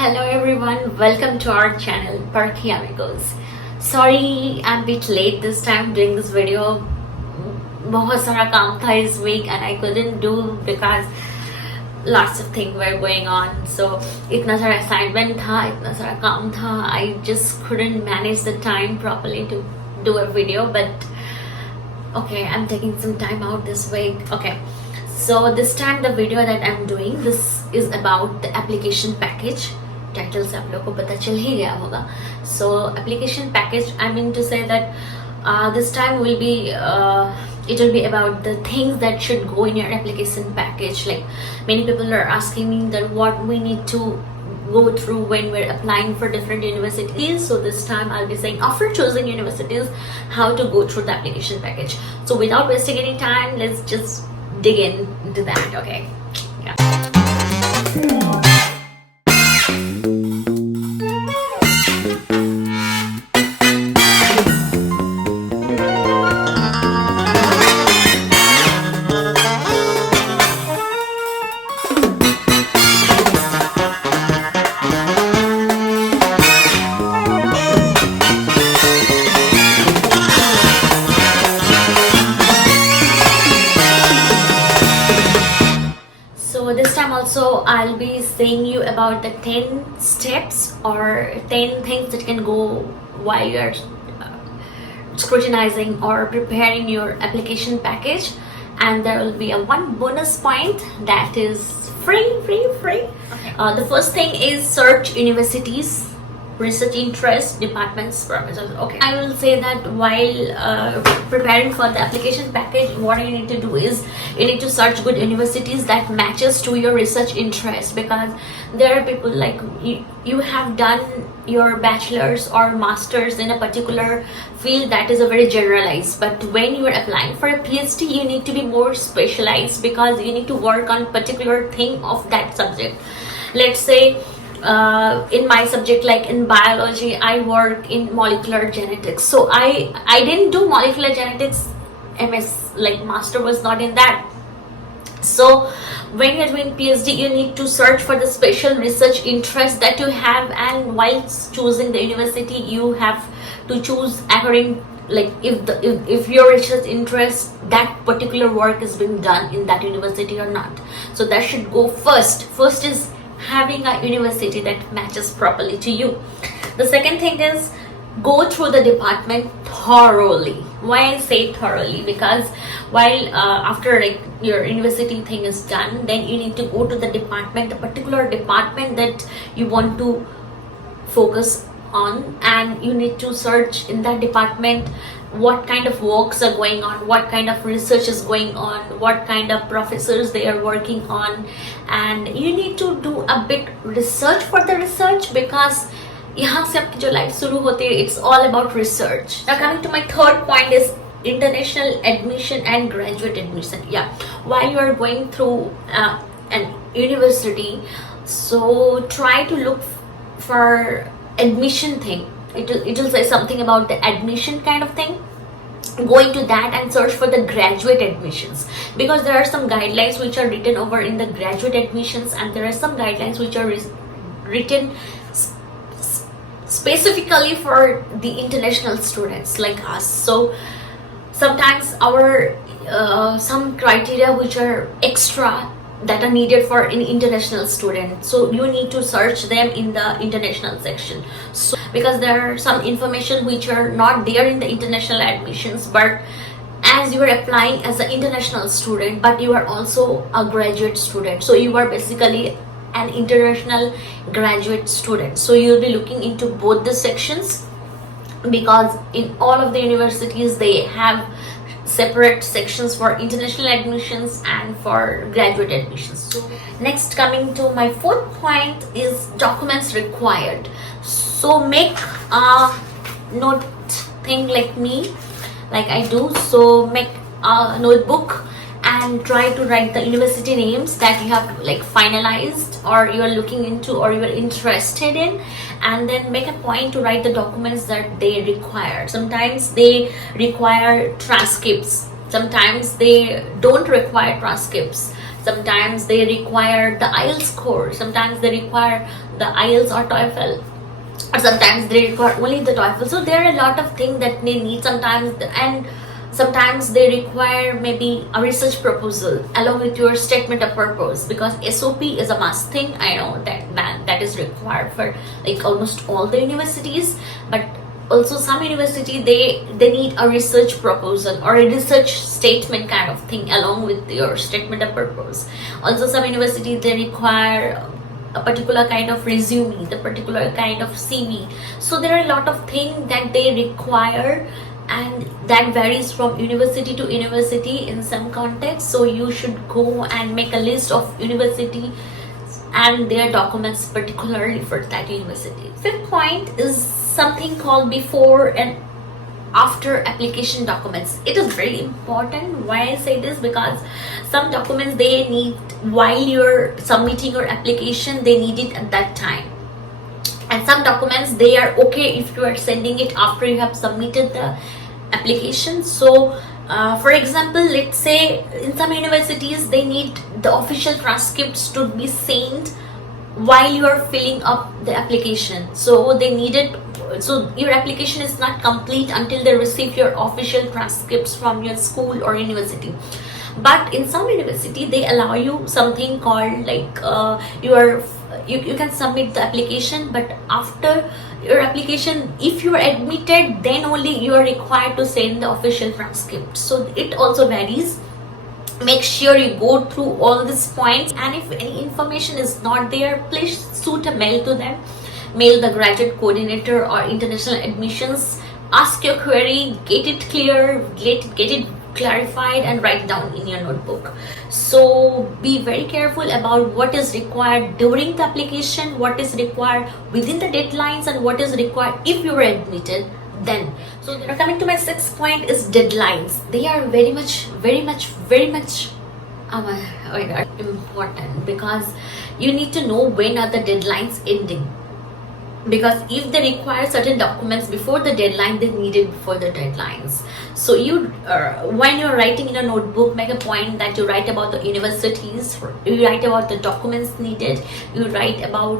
Hello everyone, welcome to our channel Parthi Amigos. Sorry I'm a bit late this time doing this video. बहुत सारा काम था this week and I couldn't do because lots of things were going on. So इतना सारा assignment था, इतना सारा काम था. I just couldn't manage the time properly to do a video. But okay, I'm taking some time out this week. Okay, so this time the video that I'm doing, this is about the application package. Title से आप लोगों को पता चल ही गया होगा. So application package, I mean to say that this time will be it will be about the things that should go in your application package. Like many people are asking me that what we need to go through when we're applying for different universities. So this time I'll be saying after choosing universities how to go through the application package. So without wasting any time, let's just dig into that. Okay, yeah. This time also I'll be saying you about the 10 steps or 10 things that can go while you're scrutinizing or preparing your application package, and there will be a one bonus point that is free. Okay. The first thing is search universities, research interest, departments, professors. Okay, I will say that while preparing for the application package, what you need to do is you need to search good universities that matches to your research interest, because there are people like you have done your bachelor's or master's in a particular field that is a very generalized, but when you are applying for a PhD you need to be more specialized because you need to work on particular thing of that subject. Let's say in my subject, like in biology, I work in molecular genetics, so I didn't do molecular genetics MS, like master was not in that. So when you're doing PhD, you need to search for the special research interest that you have, and while choosing the university you have to choose according, like if your research interest, that particular work is being done in that university or not. So that should go first is having a university that matches properly to you. The second thing is go through the department thoroughly. Why I say thoroughly? Because while after like your university thing is done, then you need to go to the department, the particular department that you want to focus on, and you need to search in that department what kind of works are going on, what kind of research is going on, what kind of professors they are working on, and you need to do a bit research for the research, because यहाँ से आपकी जो life शुरू होती है, it's all about research. Now coming to my third point is international admission and graduate admission. Yeah, while you are going through an university, so try to look for admission thing. It will say something about the admission kind of thing. Go into that and search for the graduate admissions, because there are some guidelines which are written over in the graduate admissions, and there are some guidelines which are written specifically for the international students like us. So sometimes our some criteria which are extra that are needed for an international student, so you need to search them in the international section. So because there are some information which are not there in the international admissions, but as you are applying as an international student but you are also a graduate student, so you are basically an international graduate student, so you'll be looking into both the sections, because in all of the universities they have separate sections for international admissions and for graduate admissions. So next, coming to my fourth point is documents required. So make a note thing like me, like I do. So make a notebook and try to write the university names that you have like finalized or you are looking into or you are interested in, and then make a point to write the documents that they require. Sometimes they require transcripts, sometimes they don't require transcripts. sometimes they require the IELTS score, sometimes they require the IELTS or TOEFL, or sometimes they require only the TOEFL. So there are a lot of things that they need sometimes, and sometimes they require maybe a research proposal along with your statement of purpose, because SOP is a must thing. I know that is required for like almost all the universities, but also some university they need a research proposal or a research statement kind of thing along with your statement of purpose. Also some university they require a particular kind of resume, the particular kind of CV. So there are a lot of things that they require, and that varies from university to university in some context. So you should go and make a list of university and their documents particularly for that university. Fifth point is something called before and after application documents. It is very important. Why I say this, because some documents they need while you're submitting your application, they need it at that time, and some documents they are okay if you are sending it after you have submitted the application. So for example, let's say in some universities they need the official transcripts to be sent while you are filling up the application. So they need it, so your application is not complete until they receive your official transcripts from your school or university. But in some university they allow you something called like you can submit the application, but after your application, if you are admitted, then only you are required to send the official transcript. So it also varies. Make sure you go through all these points, and if any information is not there, please shoot a mail to them. Mail the graduate coordinator or international admissions, ask your query, get it clear, get it clarified, and write down in your notebook. So be very careful about what is required during the application, what is required within the deadlines, and what is required if you were admitted then. So now coming to my sixth point is deadlines. They are very much oh my god, important, because you need to know when are the deadlines ending. Because if they require certain documents before the deadline, they need it before the deadlines. So you when you're writing in a notebook, make a point that you write about the universities, you write about the documents needed, you write about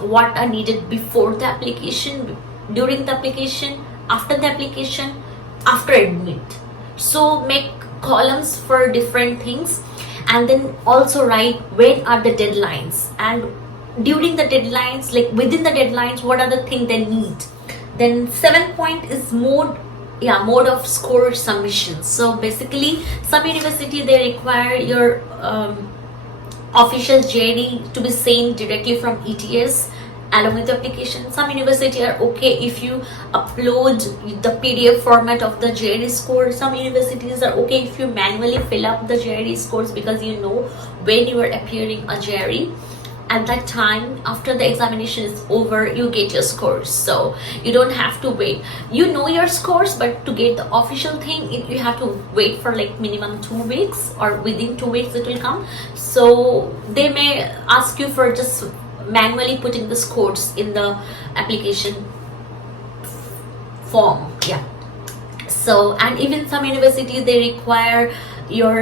what are needed before the application, during the application, after the application, after admit. So make columns for different things, and then also write when are the deadlines, and during the deadlines, like within the deadlines, what are the things they need. Then seventh point is mode of score submissions. So basically some university they require your official JD to be sent directly from ETS along with the application. Some university are okay if you upload the PDF format of the JD score. Some universities are okay if you manually fill up the JD scores, because you know when you are appearing a JD. At that time, after the examination is over, you get your scores. So you don't have to wait. You know your scores, but to get the official thing, you have to wait for like minimum 2 weeks, or within 2 weeks it will come. So they may ask you for just manually putting the scores in the application form. So, and even some universities they require your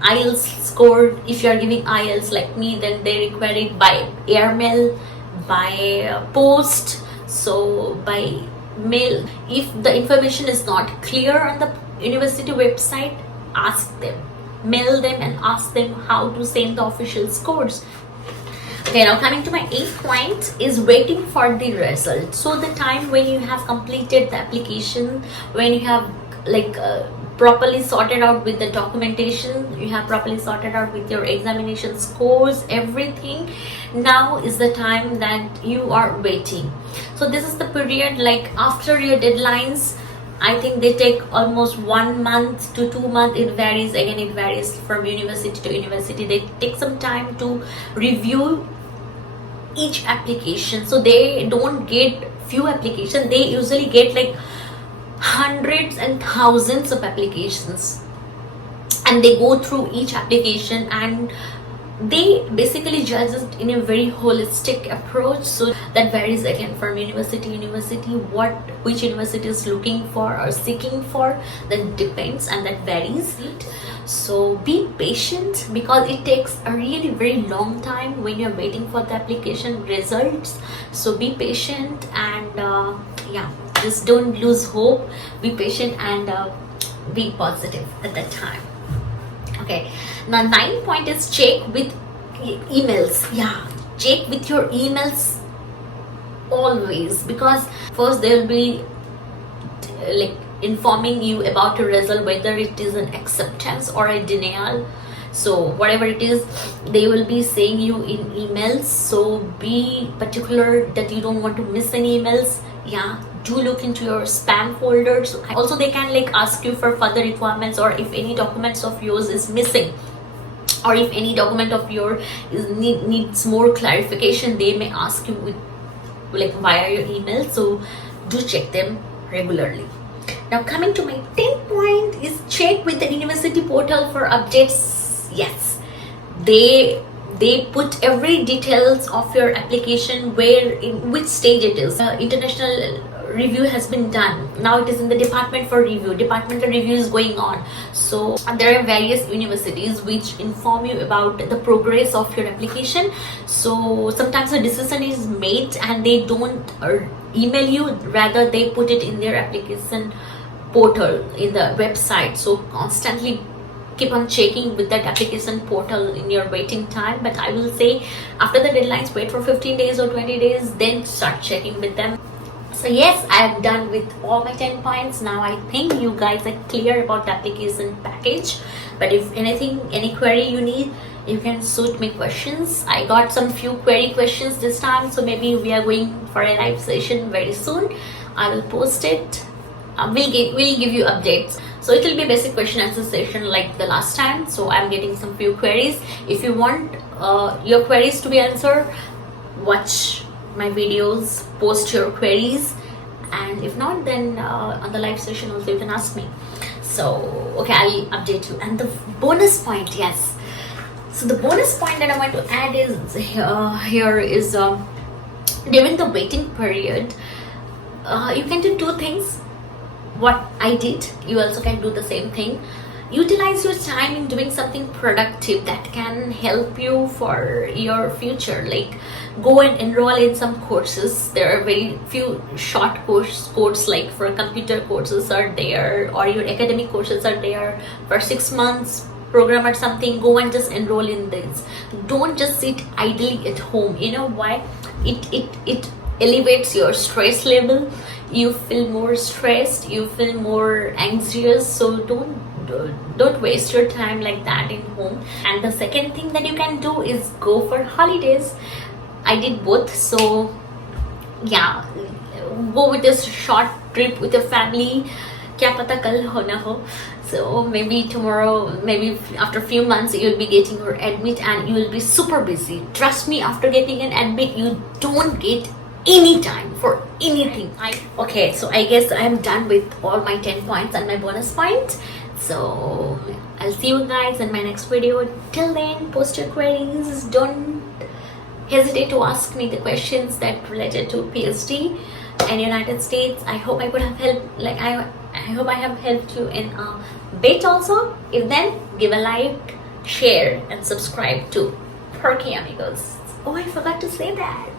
IELTS score. If you are giving IELTS like me, then they require it by airmail, by post. So by mail, if the information is not clear on the university website, ask them, mail them and ask them how to send the official scores. Okay, now coming to my eighth point is waiting for the result. So the time when you have completed the application, when you have like properly sorted out with the documentation, you have properly sorted out with your examination scores, everything, now is the time that you are waiting. So this is the period like after your deadlines. I think they take almost 1 month to 2 months. It varies, again it varies from university to university. They take some time to review each application. So they don't get few applications, they usually get like hundreds and thousands of applications, and they go through each application and they basically judge it in a very holistic approach, so that varies again from university which university is looking for or seeking for, that depends and that varies. So be patient, because it takes a really very long time when you're waiting for the application results. So be patient and yeah, just don't lose hope. Be patient and be positive at that time. Okay, now 9th point is check with emails. Yeah, check with your emails always, because first they will be like informing you about a result, whether it is an acceptance or a denial. So whatever it is, they will be saying you in emails. So be particular that you don't want to miss any emails. Yeah, do look into your spam folders. Also, they can like ask you for further requirements, or if any documents of yours is missing, or if any document of yours needs more clarification, they may ask you with like via your email. So do check them regularly. Now coming to my 10th point is check with the university portal for updates. Yes, they put every details of your application, where in which stage it is. International review has been done, now it is in the department for review. Departmental review is going on. So there are various universities which inform you about the progress of your application. So sometimes a decision is made and they don't email you, rather they put it in their application portal in the website. So constantly keep on checking with that application portal in your waiting time. But I will say, after the deadlines, wait for 15 days or 20 days, then start checking with them. So yes, I am done with all my 10 points. Now I think you guys are clear about the application package. But if anything, any query you need, you can shoot me questions. I got some few query questions this time, so maybe we are going for a live session very soon. I will post it. We'll give you updates. So it will be a basic question answer session like the last time. So I'm getting some few queries. If you want your queries to be answered, watch my videos, post your queries, and if not, then on the live session also you can ask me. So okay, I'll update you. And the bonus point, yes. So the bonus point that I want to add is here is during the waiting period, you can do two things. What I did, you also can do the same thing. Utilize your time in doing something productive that can help you for your future. Like go and enroll in some courses. There are very few short courses like for computer courses are there, or your academic courses are there for 6 months program or something. Go and just enroll in this. Don't just sit idly at home. You know why? It elevates your stress level. You feel more stressed, you feel more anxious. So don't waste your time like that in home. And the second thing that you can do is go for holidays. I did both. So yeah, go with this short trip with your family. Kya pata kal ho na ho. So maybe tomorrow, maybe after a few months, you'll be getting your admit and you will be super busy. Trust me, after getting an admit, you don't get any time for anything. Okay, so I guess I'm done with all my 10 points and my bonus point. So I'll see you guys in my next video. Till then, post your queries. Don't hesitate to ask me the questions that related to PhD in United States. I hope I could have helped. Like I hope I have helped you in a bit also. If then, give a like, share, and subscribe to Perky Amigos. Oh, I forgot to say that.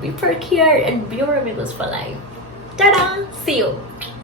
Be perkier and be your amigos for life. Ta-da! See you!